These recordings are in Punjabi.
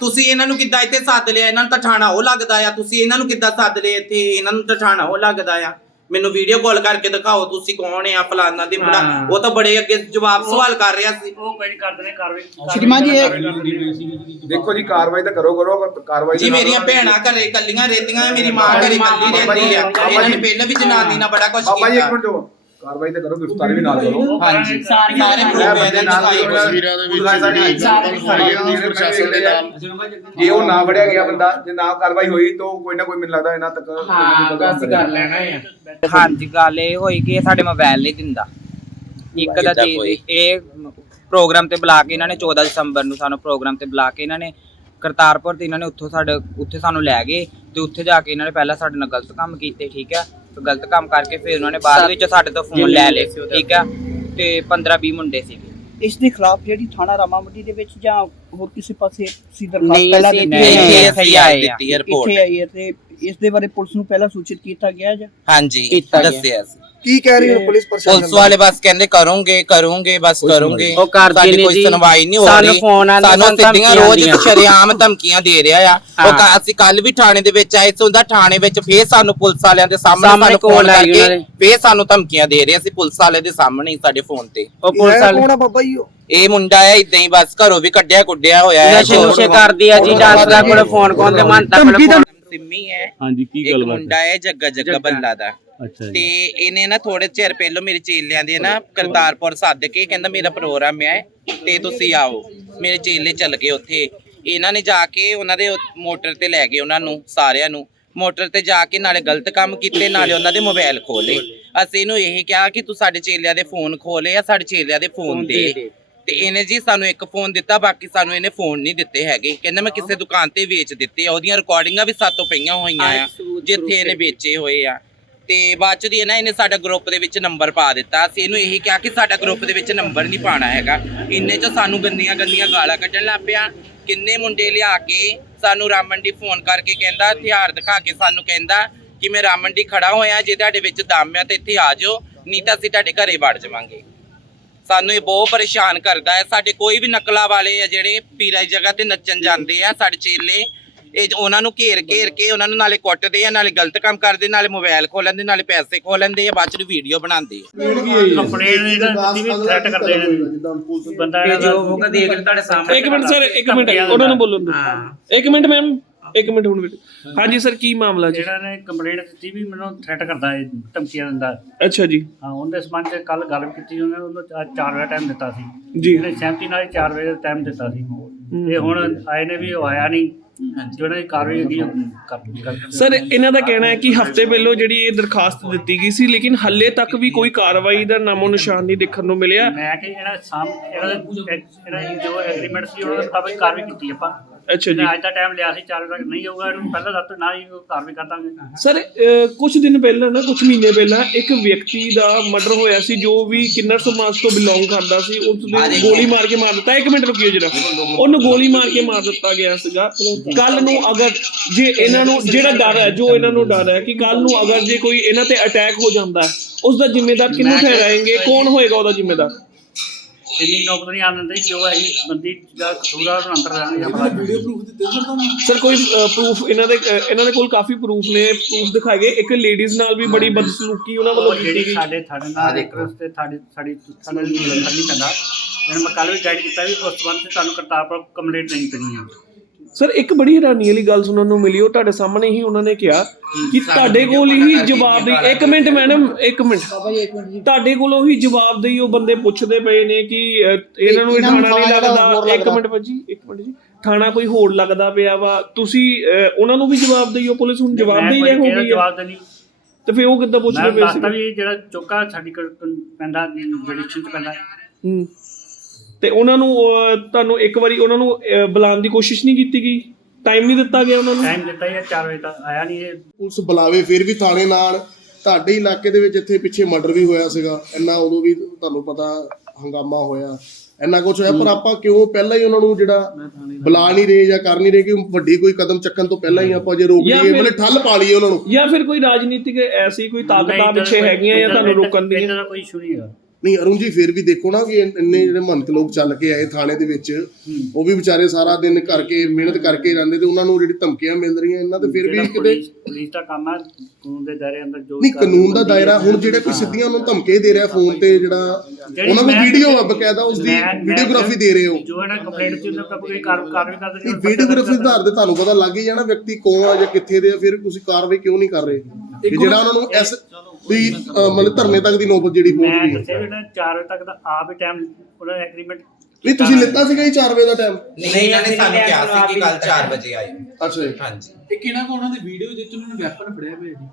ਤੁਸੀਂ ਇਹਨਾਂ ਨੂੰ ਕਿੱਦਾਂ ਇੱਥੇ ਸੱਦ ਲਿਆ? ਇਹਨਾਂ ਨੂੰ ਤਾਂ ਠਾਣਾ ਉਹ ਲੱਗਦਾ ਆ। ਤੁਸੀਂ ਇਹਨਾਂ ਨੂੰ ਕਿੱਦਾਂ ਸੱਦ ਲਿਆ ਇੱਥੇ? ਇਹਨਾਂ ਨੂੰ ਤਾਂ ਠਾਣਾ ਉਹ ਲੱਗਦਾ ਆ। ਮੈਨੂੰ ਵੀਡੀਓ ਕਾਲ ਕਰਕੇ ਦਿਖਾਓ ਤੁਸੀਂ ਕੌਣ ਆ ਫਲਾਨਾ ਦੇ ਮੁੰਡਾ। ਹਾਂ। ਉਹ ਤਾਂ ਬੜੇ ਅੱਗੇ ਜਵਾਬ ਸਵਾਲ ਕਰ ਰਿਹਾ ਸੀ। ਉਹ ਕੋਈ ਕਰਦੇ ਨੇ ਕਾਰਵਾਈ। ਸ਼੍ਰੀਮਾਨ ਜੀ, ਇਹ- ਦੇਖੋ ਜੀ ਕਾਰਵਾਈ ਤਾਂ ਕਰੋ ਕਰੋ ਕਾਰਵਾਈ ਜੀ ਮੇਰੀਆਂ ਭੈਣਾਂ ਘਰੇ ਇਕੱਲੀਆਂ ਰਹਿੰਦੀਆਂ ਮੇਰੀ ਮਾਂ ਘਰੇ ਇਕੱਲੀ ਰਹਿੰਦੀ ਆ। ਇਹਨਾਂ ਨੇ ਪਹਿਲਾਂ ਵੀ ਜਨਾਨੀ ਨਾਲ ਬੜਾ ਕੁਝ ਬਾਬਾ ਜੀ ਇੱਕ ਕੀਤਾ। ਮਿੰਟ ਜੋ ਕਾਰਵਾਈ ਤਾਂ ਕਰੋ ਗ੍ਰਿਫਤਾਰੀ ਵੀ ਨਾਲ ਕਰੋ। ਹਾਂਜੀ। ਸਾਰੇ ਸਾਰੇ ਮੈਂ ਪ੍ਰੂਫ ਬੰਦੇ ਇਹਦੇ ਨਾਲ। ਤਸਵੀਰਾਂ ਦੇ ਵਿੱਚ ਸਾਰੀ- ਸਾਰੀ ਸਾਰੀ ਪ੍ਰਸ਼ਾਸਨ ਦੇ ਨਾਲ। ਜੇ ਉਹ ਨਾ ਫੜਿਆ ਗਿਆ ਬੰਦਾ ਜੇ ਨਾ ਕਾਰਵਾਈ ਹੋਈ ਤਾਂ ਕੋਈ ਨਾ ਕੋਈ ਮੈਨੂੰ ਲੱਗਦਾ ਇਹਨਾਂ ਤੱਕ ਹਾਂ ਬਸ ਕਰ ਲੈਣਾ ਹੈ ਹਾਂਜੀ ਗੱਲ ਇਹ ਹੋਈ ਕਿ ਸਾਡੇ ਮੋਬਾਈਲ ਨਹੀਂ ਦਿੰਦਾ। ਇੱਕ ਦਾ ਕੋਈ? ਇਹ ਪ੍ਰੋਗਰਾਮ ਤੇ ਬੁਲਾ ਕੇ ਇਹਨਾਂ ਨੇ 14 ਦਸੰਬਰ ਨੂੰ ਸਾਨੂੰ ਪ੍ਰੋਗਰਾਮ ਤੇ ਬੁਲਾ ਕੇ ਇਹਨਾਂ ਨੇ ਕਰਤਾਰਪੁਰ ਤੇ ਇਹਨਾਂ ਨੇ ਉੱਥੋਂ ਸਾਡੇ ਉੱਥੇ ਸਾਨੂੰ ਲੈ ਗਏ ਤੇ ਉੱਥੇ ਜਾ ਕੇ ਇਹਨਾਂ ਨੇ ਪਹਿਲਾਂ ਸਾਡੇ ਨਾਲ ਗਲਤ ਕੰਮ ਕੀਤੇ ਠੀਕ ਹੈ ਗਲਤ ਕੰਮ ਕਰਕੇ ਫਿਰ ਉਹਨਾਂ ਨੇ ਬਾਅਦ ਵਿੱਚ ਸਾਡੇ ਤੋਂ ਫੋਨ ਲੈ ਲਏ ਠੀਕ ਹੈ ਤੇ 15 20 ਮੁੰਡੇ ਸੀਗੇ। ਇਸ ਦੇ ਖਿਲਾਫ ਜਿਹੜੀ ਥਾਣਾ ਰਾਮਾਮੰਡੀ ਦੇ ਵਿੱਚ ਜਾਂ ਹੋਰ ਕਿਸੇ ਪਾਸੇ ਸੀ ਦਰਖਾਸਤ ਪਹਿਲਾਂ ਅਸੀਂ ਦਿੱਤੀ ਇੱਥੇ- ਹੈ ਇੱਥੇ ਹੀ ਆਏ ਆ। ਦਿੱਤੀ ਹੈ ਰਿਪੋਰਟ ਇੱਥੇ ਆਈ ਹੈ ਤੇ ਇਸ ਦੇ ਬਾਰੇ ਪੁਲਿਸ ਨੂੰ ਪਹਿਲਾਂ ਸੂਚਿਤ ਕੀਤਾ ਗਿਆ ਜਾਂ ਹਾਂਜੀ ਕੀਤਾ ਗਿਆ। ਦੱਸਿਆ ਸੀ ਕੀ ਕਹਿ ਰਹੀ ਹੈ ਪੁਲਿਸ ਪੁਲਿਸ ਵਾਲੇ ਬਸ ਕਹਿੰਦੇ ਕਰੋਗੇ ਕਰੋਗੇ ਬਸ ਕਰੋਗੇ ਉਹ ਕਰਦੇ ਸਾਡੀ ਨੀ ਕੋਈ ਜੀ। ਸੁਣਵਾਈ ਨਹੀਂ ਹੋ ਸਾਨੂੰ ਰਹੀ ਫੋਨ ਆਉਂਦੇ, ਸਾਨੂੰ ਸਾਨੂੰ ਸਿੱਧੀਆਂ ਧਮਕੀਆਂ ਰੋਜ਼ ਆਉਂਦੀਆਂ। ਸ਼ਰੇਆਮ ਧਮਕੀਆਂ ਦੇ ਰਿਹਾ ਆ ਉਹ। ਕ- ਅਸੀਂ ਕੱਲ ਵੀ ਥਾਣੇ ਦੇ ਵਿੱਚ ਆਏ ਸੀ ਉਹਦਾ ਥਾਣੇ ਵਿੱਚ ਫੇਰ ਸਾਨੂੰ ਪੁਲਿਸ ਵਾਲਿਆਂ ਦੇ ਸਾਹਮਣੇ ਸਾਹਮਣੇ ਸਾਨੂੰ call ਫੋਨ ਆਈ ਉਹਨਾਂ ਕਰਕੇ ਦੇ। ਫੇਰ ਸਾਨੂੰ ਧਮਕੀਆਂ ਦੇ ਰਹੇ ਸੀ ਪੁਲਿਸ ਵਾਲੇ ਦੇ ਸਾਹਮਣੇ ਹੀ ਸਾਡੇ ਫੋਨ ਤੇ ਉਹ ਪੁਲਿਸ ਵਾਲੇ ਕੌਣ ਆ ਬਾਬਾ ਜੀ ਉਹ? ਇਹ ਮੁੰਡਾ ਹੈ ਇਦਾਂ ਹੀ ਬਸ ਘਰੋਂ ਵੀ ਕੱਢਿਆ ਕੁੱਡਿਆ ਹੋਇਆ ਹੈ ਨਸ਼ੇ ਨੁਸ਼ੇ ਕਰਦੀ ਆ ਜੀ ਡਾਕਟਰਾਂ ਕੋਲ ਫੋਨ ਕੋਲ ਤੇ ਮਹੰਤਾਂ ਕੋਲ ਸਿੰਮੀ ਹੈ। ਹਾਂਜੀ ਕੀ ਇੱਕ ਗੱਲਬਾਤ ਮੁੰਡਾ ਹੈ ਜੱਗਾ ਜੱਗਾ ਬੱਲਾ ਦਾ। ਅੱਛਾ ਤੇ ਜੀ ਇਹਨੇ ਨਾ ਥੋੜੇ ਚਿਰ ਪਹਿਲਾਂ ਮੇਰੇ ਚੇਲਿਆਂ ਦੇ ਨਾ ਕਰਤਾਰਪੁਰ ਸੱਦ ਕੇ ਕਹਿੰਦਾ ਮੇਰਾ ਪ੍ਰੋਗਰਾਮ ਹੈ ਤੇ ਤੁਸੀਂ ਆਓ। ਮੇਰੇ ਚੇਲੇ ਚੱਲ ਗਏ ਉੱਥੇ। ਇਹਨਾਂ ਨੇ ਜਾ ਕੇ ਉਹਨਾਂ ਦੇ ਮੋਟਰ ਤੇ ਲੈ ਗਏ ਉਹਨਾਂ ਨੂੰ ਸਾਰਿਆਂ ਨੂੰ। ਮੋਟਰ ਤੇ ਜਾ ਕੇ ਨਾਲੇ ਗਲਤ ਕੰਮ ਕੀਤੇ ਨਾਲੇ ਉਹਨਾਂ ਦੇ ਮੋਬਾਈਲ ਖੋਲੇ ਅਸੀਂ ਇਹਨੂੰ ਇਹ ਕਿਹਾ ਕਿ ਤੂੰ ਸਾਡੇ ਚੇਲਿਆਂ ਦੇ ਫੋਨ ਖੋਲੇ ਆ ਸਾਡੇ ਚੇਲਿਆਂ ਦੇ ਫੋਨ ਦੇ। ਤੇ ਇਹਨੇ ਜੀ ਸਾਨੂੰ ਇੱਕ ਫੋਨ ਦਿੱਤਾ ਬਾਕੀ ਸਾਨੂੰ ਇਹਨੇ ਫੋਨ ਨਹੀਂ ਦਿੱਤੇ ਹੈਗੇ। ਕਹਿੰਦਾ ਮੈਂ ਕਿਸੇ ਦੁਕਾਨ ਤੇ ਵੇਚ ਦਿੱਤੇ ਆ ਉਹਦੀਆਂ ਰਿਕਾਰਡਿੰਗਾਂ ਵੀ ਸਾਤੋਂ ਪਈਆਂ ਹੋਈਆਂ ਆ ਜਿੱਥੇ ਇਹਨੇ ਵੇਚੇ ਹੋਏ ਆ। ਤੇ ਬਾਅਦ ਚ ਦੀ ਨਾ ਇਹਨੇ ਸਾਡਾ ਗਰੁੱਪ ਦੇ ਵਿੱਚ ਨੰਬਰ ਪਾ ਦਿੱਤਾ। ਅਸੀਂ ਇਹਨੂੰ ਇਹੀ ਕਿਹਾ ਕਿ ਸਾਡਾ ਗਰੁੱਪ ਦੇ ਵਿੱਚ ਨੰਬਰ ਨਹੀਂ ਪਾਣਾ ਹੈਗਾ। ਇੰਨੇ ਚ ਸਾਨੂੰ ਗੰਦੀਆਂ ਗੰਦੀਆਂ ਗਾਲਾਂ ਕੱਢਣ ਲੱਗ ਪਿਆ। ਕਿੰਨੇ ਮੁੰਡੇ ਲਿਆ ਕੇ ਸਾਨੂੰ ਰਾਮੰਡੀ ਫੋਨ ਕਰਕੇ ਕਹਿੰਦਾ ਹਥਿਆਰ ਦਿਖਾ ਕੇ ਸਾਨੂੰ ਕਹਿੰਦਾ ਕਿ ਮੈਂ ਰਾਮੰਡੀ ਖੜਾ ਹੋਇਆ ਜੇ ਤੁਹਾਡੇ ਵਿੱਚ ਦਮ ਆ ਤੇ ਇੱਥੇ ਆ ਜਾਓ ਨਹੀਂ ਤਾਂ ਅਸੀਂ ਤੁਹਾਡੇ ਘਰੇ ਵੜ ਜਾਵਾਂਗੇ। ਸਾਨੂੰ ਇਹ ਬਹੁਤ ਪਰੇਸ਼ਾਨ ਕਰਦਾ ਹੈ। ਸਾਡੇ ਕੋਈ ਵੀ ਨਕਲਾ ਵਾਲੇ ਆ ਜਿਹੜੇ ਪੀਰਾਂ ਦੀ ਜਗ੍ਹਾ ਤੇ ਨੱਚਣ ਜਾਂਦੇ ਆ ਸਾਡੇ ਚੇਲੇ ਇਹ ਉਹਨਾਂ ਨੂੰ ਘੇਰ ਘੇਰ ਕੇ ਉਹਨਾਂ ਨੂੰ ਨਾਲੇ ਕੁੱਟਦੇ ਆ ਨਾਲੇ ਗਲਤ ਕੰਮ ਕਰਦੇ ਨਾਲੇ ਮੋਬਾਈਲ ਖੋਹ ਲੈਂਦੇ ਨਾਲੇ ਪੈਸੇ ਖੋਹ ਲੈਂਦੇ ਆ ਬਾਅਦ ਚ ਵੀਡੀਓ ਬਣਾਉਂਦੇ ਆ। ਕੰਪਲੇਨ ਦੀ ਵੀ ਥ੍ਰੈਟ ਕਰਦੇ ਨੇ। ਬੰਦਾ ਇਹ ਜੋ ਹੋਗਾ ਦੇਖ ਤੁਹਾਡੇ ਸਾਹਮਣੇ ਇੱਕ ਮਿੰਟ ਸਰ ਇੱਕ ਮਿੰਟ ਉਹਨਾਂ ਨੂੰ ਬੋਲਣ ਦਿਓ। ਇੱਕ ਮਿੰਟ ਮੈਮ ਇੱਕ ਮਿੰਟ ਹੁਣ ਵੇਟ ਹਾਂਜੀ ਸਰ ਕੀ ਮਾਮਲਾ ਜੀ? ਜਿਹੜਾ ਨੇ ਕੰਪਲੇਨ ਦਿੱਤੀ ਵੀ ਮੈਨੂੰ ਥ੍ਰੈਟ ਕਰਦਾ ਹੈ ਧਮਕੀਆਂ ਦਿੰਦਾ। ਅੱਛਾ ਜੀ। ਹਾਂ ਉਹਦੇ ਸੰਬੰਧ ਚ ਕੱਲ ਗੱਲ ਕੀਤੀ ਉਹਨੇ ਉਹਨੂੰ 4 ਵਜੇ ਟਾਈਮ ਦਿੱਤਾ ਸੀ। ਜੀ। ਇਹਨੇ ਸਹਿਮਤੀ ਨਾਲ 4 ਵਜੇ ਦਾ ਟਾਈਮ ਦਿੱਤਾ ਸੀ। ਤੇ ਹੁਣ ਆਏ ਨੇ ਵੀ ਉਹ ਆਇਆ ਨਹੀਂ। ਜਿਹੜਾ ਦੀ ਕਾਰਵਾਈ ਹੈਗੀ ਉਹ ਕਰ ਕਰ- ਸਰ ਇਹਨਾਂ ਦਾ ਕਹਿਣਾ ਹੈ ਕਿ ਹਫ਼ਤੇ ਪਹਿਲਾਂ ਜਿਹੜੀ ਇਹ ਦਰਖਾਸਤ ਦਿੱਤੀ ਗਈ ਸੀ ਲੇਕਿਨ ਹੱਲੇ ਤੱਕ ਵੀ ਕੋਈ ਕਾਰਵਾਈ ਦਾ ਨਾਮੋ ਨਿਸ਼ਾਨ ਨਹੀਂ ਦੇਖਣ ਨੂੰ ਮਿਲਿਆ। ਮੈਂ ਕਿ ਇਹਨਾਂ ਸਾਹਮ ਇਹਨਾਂ ਦੇ ਇਹਨਾਂ ਦੀ ਜੋ ਐਗਰੀਮੈਂਟ ਸੀ ਉਹਨਾਂ ਦੇ ਮੁਤਾਬਕ ਕਾਰਵਾਈ ਕੀਤੀ ਆਪਾਂ। ਅੱਛਾ ਜੀ। ਅੱਜ ਦਾ ਟਾਈਮ ਲਿਆ ਸੀ 4 ਵਜੇ ਤੱਕ ਨਹੀਂ ਹੋਊਗਾ ਇਹਨੂੰ ਪਹਿਲਾਂ ਦੱਸ ਨਾ ਹੀ ਕਾਰਵਾਈ ਕਰ ਦਾਂਗੇ। ਸਰ ਕੁਝ ਦਿਨ ਪਹਿਲਾਂ ਨਾ ਕੁਝ ਮਹੀਨੇ ਪਹਿਲਾਂ ਇੱਕ ਵਿਅਕਤੀ ਦਾ ਮਰਡਰ ਹੋਇਆ ਸੀ ਜੋ ਵੀ ਕਿੰਨਰ ਸਮਾਜ ਤੋਂ ਬਿਲੋਂਗ ਕਰਦਾ ਸੀ ਉਸ ਨੇ ਗੋਲੀ ਮਾਰ ਕੇ ਮਾਰ ਦਿੱਤਾ। ਇੱਕ ਮਿੰਟ ਰੁਕਿਓ ਜਰਾ। ਉਹਨੂੰ ਗੋਲੀ ਮਾਰ ਕੇ ਮਾਰ ਦਿੱਤਾ ਗਿਆ ਸੀਗਾ। ਕੱਲ ਨੂੰ ਅਗਰ ਜੇ ਇਹਨਾਂ ਨੂੰ ਜਿਹੜਾ ਡਰ ਹੈ ਜੋ ਇਹਨਾਂ ਨੂੰ ਡਰ ਹੈ ਕਿ ਕੱਲ ਨੂੰ ਅਗਰ ਜੇ ਕੋਈ ਇਹਨਾਂ ਤੇ ਅਟੈਕ ਹੋ ਜਾਂਦਾ ਉਸ ਦਾ ਜ਼ਿੰਮੇਦਾਰ ਕਿਹਨੂੰ ਠਹਿਰਾਏਂਗੇ? ਕੌਣ ਹੋਏਗਾ ਉਹਦਾ ਜ਼ਿੰਮੇਦਾਰ? ਇੰਨੀ ਨਹੀਂ ਆਉਣ ਦਿੰਦੇ ਜੋ ਹੈ ਬੰਦੀ ਦਾ ਕਸੂਰਾ ਅੰਦਰ ਰਹਿਣਗੇ ਆਪਣਾ ਸਰ ਕੋਈ ਪ੍ਰੂਫ ਇਹਨਾਂ ਦੇ ਅਹ, ਇਹਨਾਂ ਦੇ ਕੋਲ ਕਾਫੀ ਪ੍ਰੂਫ ਨੇ ਪ੍ਰੂਫ ਦਿਖਾਏ ਗਏ। ਇੱਕ ਲੇਡੀਜ਼ ਨਾਲ ਵੀ ਬੜੀ ਬਦਸਲੂਕੀ ਉਹਨਾਂ ਵੱਲੋਂ ਕੀਤੀ ਜਿਹੜੀ ਗਈ। ਸਾਡੇ ਸਾਡੇ ਨਾਲ ਇੱਕ ਰਸਤੇ ਸਾਡੀ ਸਾਡੀ ਸਾਡੇ ਲਈ ਲੰਘਣ ਨਹੀਂ ਪੈਂਦਾ ਇਹਨਾਂ ਮੈਂ ਕੱਲ ਵੀ ਗਾਈਡ ਕੀਤਾ ਵੀ ਉਸ ਸੰਬੰਧ ਚ ਤੁਹਾਨੂੰ ਕਰਤਾਰਪੁਰ ਕੰਪਲੀਟ ਨਹੀਂ ਕਰਨੀ ਆ। ਸਰ ਇੱਕ ਬੜੀ ਹੈਰਾਨੀ ਵਾਲੀ ਗੱਲ ਸੁਣਨ ਨੂੰ ਮਿਲੀ ਉਹ ਤੁਹਾਡੇ ਸਾਹਮਣੇ ਹੀ ਉਹਨਾਂ ਨੇ ਕਿਹਾ ਕਿ ਤੁਹਾਡੇ ਕੋਲ ਹੀ ਜਵਾਬ ਦੇ ਇੱਕ ਮਿੰਟ ਮੈਡਮ ਇੱਕ ਮਿੰਟ। ਤੁਹਾਡੇ ਕੋਲੋਂ ਹੀ ਜਵਾਬ ਦੇਈ ਉਹ ਬੰਦੇ ਪੁੱਛਦੇ ਪਏ ਨੇ ਕਿ ਇਹਨਾਂ ਨੂੰ ਇਹ ਥਾਣਾ ਨਹੀਂ ਲੱਗਦਾ। ਇੱਕ। ਮਿੰਟ ਭਾਜੀ ਇੱਕ ਮਿੰਟ ਜੀ। ਥਾਣਾ ਕੋਈ ਹੋਰ ਲੱਗਦਾ ਪਿਆ ਵਾ। ਤੁਸੀਂ ਉਹਨਾਂ ਨੂੰ ਵੀ ਜਵਾਬ ਦੇਈਓ ਪੁਲਿਸ ਹੁਣ ਜਵਾਬ ਦੇਈ ਕੋਈ ਹੈ ਹੋ ਕਿਹੜਾ ਗਈ ਹੈ ਜਵਾਬ ਦੇਣੀ? ਤੇ ਫਿਰ ਉਹ ਕਿੱਦਾਂ ਪੁੱਛਦੇ ਮੈਂ ਪਏ ਦੱਸਦਾ ਸੀ ਵੀ ਜਿਹੜਾ ਚੌਕਾ ਸਾਡੀ ਕੋਲ ਪੈਂਦਾ ਜੁਡੀਸ਼ਨ ਚ ਪੈਂਦਾ। ਹੂੰ। ਤੇ ਉਹਨਾਂ ਨੂੰ ਤੁਹਾਨੂੰ ਇੱਕ ਵਾਰੀ ਉਹਨਾਂ ਨੂੰ ਬੁਲਾਉਣ ਦੀ ਕੋਸ਼ਿਸ਼ ਨਹੀਂ ਕੀਤੀ ਗਈ? ਟਾਈਮ ਨਹੀਂ ਦਿੱਤਾ ਗਿਆ ਉਹਨਾਂ ਨੂੰ? ਟਾਈਮ ਦਿੱਤਾ ਹੀ 4 ਵਜੇ ਤੱਕ ਆਇਆ ਨਹੀਂ ਇਹ। ਪੁਲਿਸ ਬੁਲਾਵੇ ਫਿਰ ਵੀ ਥਾਣੇ ਨਾਲ। ਤੁਹਾਡੇ ਇਲਾਕੇ ਦੇ ਵਿੱਚ ਇੱਥੇ ਪਿੱਛੇ ਮਰਡਰ ਵੀ ਹੋਇਆ ਸੀਗਾ। ਇੰਨਾ ਉਦੋਂ ਵੀ ਤੁਹਾਨੂੰ ਪਤਾ ਹੰਗਾਮਾ ਹੋਇਆ। ਇੰਨਾ ਕੁਝ ਹੋਇਆ ਪਰ ਆਪਾਂ ਕਿਉਂ ਪਹਿਲਾਂ ਹੀ ਉਹਨਾਂ ਨੂੰ ਜਿਹੜਾ ਬੁਲਾ ਨਹੀਂ ਰਹੇ ਜਾਂ ਕਰ ਨਹੀਂ ਰਹੇ ਕਿ ਵੱਡੀ ਕੋਈ ਕਦਮ ਚੱਕਣ ਤੋਂ ਪਹਿਲਾਂ ਹੀ ਆਪਾਂ ਜੇ ਰੋਕ ਲਈਏ ਮਤਲਬ ਠੱਲ ਪਾ ਲਈਏ ਉਹਨਾਂ ਨੂੰ। ਜਾਂ ਫਿਰ ਕੋਈ ਰਾਜਨੀਤਿਕ ਐਸੀ ਕੋਈ ਤਾਕਤਾਂ ਪਿੱਛੇ ਹੈਗੀਆਂ ਜਾਂ ਤੁਹਾਨੂੰ ਰੋਕਣ ਦਾ ਕੋਈ ਇਸ਼ੂ ਨਹੀਂ ਹੈਗਾ। ਨਹੀਂ ਅਰੁਣ ਜੀ ਫਿਰ ਵੀ ਦੇਖੋ ਨਾ ਕਿ ਇੰਨ- ਜਿਹੜੇ ਮਹੰਤ ਲੋਕ ਚੱਲ ਕੇ ਆਏ ਥਾਣੇ ਦੇ ਵਿੱਚ ਉਹ ਵੀ ਵਿਚਾਰੇ ਸਾਰਾ ਦਿਨ ਕਰਕੇ ਮਿਹਨਤ ਕਰਕੇ ਰਹਿੰਦੇ ਤੇ ਉਹਨਾਂ ਨੂੰ ਜਿਹੜੀ ਧਮਕੀਆਂ ਮਿਲ ਰਹੀਆਂ ਇਹਨਾਂ ਤੇ ਫਿਰ ਵੀ ਕਿਤੇ ਪੁਲਿਸ ਦਾ ਕੰਮ ਹੈ ਕਾਨੂੰਨ ਦੇ ਦਾਇਰੇ ਅੰਦਰ ਜੋ ਨਹੀਂ ਕਾਨੂੰਨ ਦਾ ਦਾਇਰਾ ਹੁਣ ਜਿਹੜੇ ਕੋਈ ਸਿੱਧੀਆਂ ਉਹਨੂੰ ਧਮਕੇ ਦੇ ਰਿਹਾ ਫੋਨ ਤੇ ਜਿਹੜਾ ਉਹਨਾਂ ਨੂੰ ਵੀਡੀਓ ਆ ਬਕਾਇਦਾ ਉਸ ਦੀ ਵੀਡੀਓਗ੍ਰਾਫੀ ਦੇ ਰਹੇ ਹੋ। ਜੋ ਇਹਨਾਂ ਕੰਪਲੇਂਟ ਚ ਉਹਨਾਂ ਦਾ ਕੋਈ ਕਾਰ ਕਾਰਵਾਈ ਕਰਦੇ ਨਹੀਂ ਵੀਡੀਓਗ੍ਰਾਫੀ ਦੇ ਆਧਾਰ ਤੇ ਤੁਹਾਨੂੰ ਪਤਾ ਲੱਗ ਹੀ ਜਾਣਾ ਵਿਅਕਤੀ ਕੌਣ ਆ ਜਾਂ ਕਿੱਥੇ ਦੇ ਆ ਫਿਰ ਤੁਸੀਂ ਕਾਰਵਾਈ ਕਿਉਂ ਨਹੀਂ ਕਰ ਰਹੇ? ਕਿ ਜਿਹੜਾ ਉਹਨਾਂ ਨੂੰ ਐਸ ਵੀ ਮਤਲਬ ਧਰਨੇ ਤੱਕ ਦੀ ਨੌਬਤ ਜਿਹੜੀ ਪਹੁੰਚ ਮੈਂ ਗਈ ਹੈ। ਦੱਸਿਆ ਉਹਨਾਂ 4 ਵਜੇ ਤੱਕ ਦਾ ਆਪ ਹੀ ਟਾਈਮ ਉਹਨਾਂ ਨੇ ਐਗਰੀਮੈਂਟ ਨਹੀਂ ਤੁਸੀਂ ਲਿੱਤਾ ਸੀਗਾ ਜੀ 4 ਵਜੇ ਦਾ ਟਾਈਮ ਨਹੀਂ ਇਹਨਾਂ ਨੇ ਸਾਨੂੰ ਕਿਹਾ ਸੀ ਕਿ ਕੱਲ 4 ਵਜੇ ਆਇਓ। ਅੱਛਾ ਜੀ। ਹਾਂਜੀ। ਇੱਕ ਇਹਨਾਂ ਕੋ ਉਹਨਾਂ ਦੀ ਵੀਡੀਓ ਜਿੱਚ ਉਹਨਾਂ ਨੇ ਵੈਪਨ ਫੜਿਆ ਹੋਇਆ ਜੀ?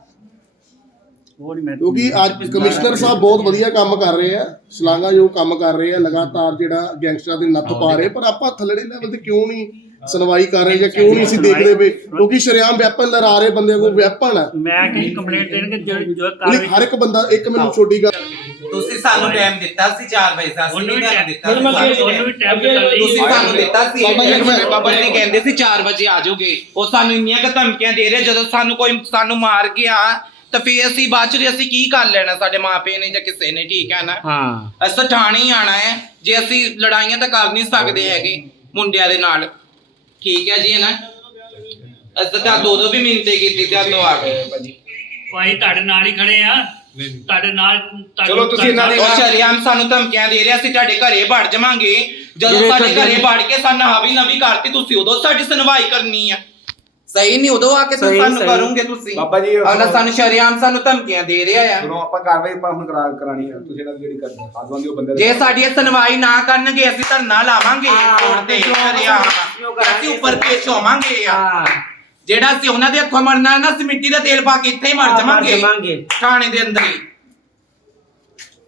ਉਹ ਨਹੀਂ ਮੈਂ ਕਿਉਂਕਿ ਅੱਜ ਕਮਿਸ਼ਨਰ ਸਾਹਿਬ ਬਹੁਤ ਵਧੀਆ ਕੰਮ ਕਰ ਰਹੇ ਆ ਸ਼ਲਾਘਾਯੋਗ ਕੰਮ ਕਰ ਰਹੇ ਆ ਲਗਾਤਾਰ ਜਿਹੜਾ ਗੈਂਗਸਟਰਾਂ ਦੀ ਨੱਥ ਪਾ ਰਹੇ ਪਰ ਆਪਾਂ ਥੱਲੜੇ ਲੈਵਲ ਤੇ ਕਿਉਂ ਨਹੀਂ ਸੁਣਵਾਈ ਕਰ ਰਹੇ ਜਾਂ ਕਿਉਂ ਨਹੀਂ ਅਸੀਂ ਦੇਖਦੇ ਪਏ? ਕਿਉਂਕਿ ਸ਼ਰੇਆਮ ਵੈਪਨ ਲਹਿਰਾ ਰਹੇ ਬੰਦੇ ਕੋਲ ਵੈਪਨ ਆ ਮੈਂ ਕਿ ਕੰਪਲੇਂਟ ਦੇਣਗੇ? ਜੋ ਜੋ ਨਹੀਂ, ਕਾਰਵਾਈ ਹਰ ਇੱਕ ਬੰਦਾ ਇੱਕ ਮੈਨੂੰ ਛੋਟੀ ਗੱਲ ਤੁਸੀਂ ਸਾਨੂੰ ਟਾਈਮ ਦਿੱਤਾ ਸੀ 4 ਵਜੇ ਦਾ ਅਸੀਂ ਉਹਨੂੰ ਨਹੀਂ ਵੀ ਤੁਹਾਨੂੰ ਦਿੱਤਾ ਸੀ। ਉਹਨੂੰ ਵੀ। ਤੁਸੀਂ ਸਾਨੂੰ ਦਿੱਤਾ ਸੀ। ਬਾਬਾ ਜੀ, ਇੱਕ ਮਿੰਟ, ਬਾਬਾ ਜੀ। ਕਹਿੰਦੇ ਸੀ 4 ਵਜੇ ਆ ਜਾਓਗੇ। ਉਹ ਸਾਨੂੰ ਇੰਨੀਆਂ ਕੁ ਧਮਕੀਆਂ ਦੇ ਰਹੇ ਜਦੋਂ ਸਾਨੂੰ ਕੋਈ ਸਾਨੂੰ ਮਾਰ ਗਿਆ ਤਾਂ ਫੇਰ ਅਸੀਂ ਬਾਅਦ ਚ ਅਸੀਂ ਕੀ ਕਰ ਲੈਣਾ? ਸਾਡੇ ਮਾਪੇ ਨੇ ਜਾਂ ਕਿਸੇ ਨੇ ਠੀਕ ਹੈ ਨਾ? ਹਾਂ। ਅਸੀਂ ਤਾਂ ਠਾਣੇ ਹੀ ਆਣਾ ਹੈ। ਜੇ ਅਸੀਂ ਲੜਾਈਆਂ ਤਾਂ ਕਰ ਨਹੀਂ ਸਕਦੇ ਹੈਗੇ ਮੁੰਡਿਆਂ ਦੇ ਨਾਲ। ਠੀਕ ਹੈ ਜੀ ਹੈ ਨਾ? ਅਸੀਂ ਤਾਂ ਦੋ ਦੋ ਵੀ ਮਿੰਤੇ ਕੀਤੀ ਤੇ ਤੋਂ ਆ ਗਏ। ਭਾਈ ਤੁਹਾਡੇ ਨਾਲ ਹੀ ਖੜੇ ਆ। ਤੁਹਾਡੇ ਨਾਲ ਤੁਹਾਡੇ- ਚਲੋ ਤੁਸੀਂ ਇਹਨਾਂ ਦੀ- ਉਹ ਸ਼ਰਿਆਮ ਸਾਨੂੰ ਧਮਕੀਆਂ ਦੇ ਰਿਹਾ ਅਸੀਂ ਤੁਹਾਡੇ ਘਰੇ ਵੜ ਜਾਵਾਂਗੇ। ਜਦੋਂ ਸਾਡੇ ਘਰੇ ਵੜ ਕੇ ਸਾਨੂੰ ਹਾਵੀ ਨਵੀ ਕਰਤੀ ਤੁਸੀਂ ਉਦੋਂ ਸਾਡੀ ਸੁਣਵਾਈ ਕਰਨੀ ਆ। ਸਹੀ ਨਹੀਂ ਉਦੋਂ ਆ ਕੇ ਤੁਸੀਂ ਸਾਨੂੰ ਕਰੋਗੇ ਤੁਸੀਂ? ਬਾਬਾ ਜੀ, ਆਹ ਨਾ ਸਾਨੂੰ ਸ਼ਰਿਆਮ ਸਾਨੂੰ ਧਮਕੀਆਂ ਦੇ ਰਿਹਾ ਆ। ਸੁਣੋ ਆਪਾਂ ਕਾਰਵਾਈ ਆਪਾਂ ਹੁਣ ਕਰਾ ਕਰਾਣੀ ਹੈ ਤੁਸੀਂ ਇਹਨਾਂ ਦੀ ਜਿਹੜੀ ਕਰਨੀ ਹੈ ਆਦਵਾਂ ਦੀ ਉਹ ਬੰਦੇ ਜੇ ਸਾਡੀ ਇਹ ਸੁਣਵਾਈ ਨਾ ਕਰਨਗੇ ਅਸੀਂ ਧਰਨਾ ਲਾਵਾਂਗੇ ਕੋਰਟ ਤੇ ਸ਼ਰਿਆਮ। ਅਸੀਂ ਉੱਪਰ ਪੇਸ਼ ਹੋਵਾਂਗੇ ਆ। ਜਿਹੜਾ ਅਸੀਂ ਉਹਨਾਂ ਦੇ ਹੱਥੋਂ ਮਰਨਾ ਨਾ ਅਸੀਂ ਮਿੱਟੀ ਦਾ ਤੇਲ ਪਾ ਕੇ ਇੱਥੇ ਹੀ ਮਰ ਜਾਵਾਂਗੇ। ਥਾਣੇ ਦੇ ਅੰਦਰ ਹੀ।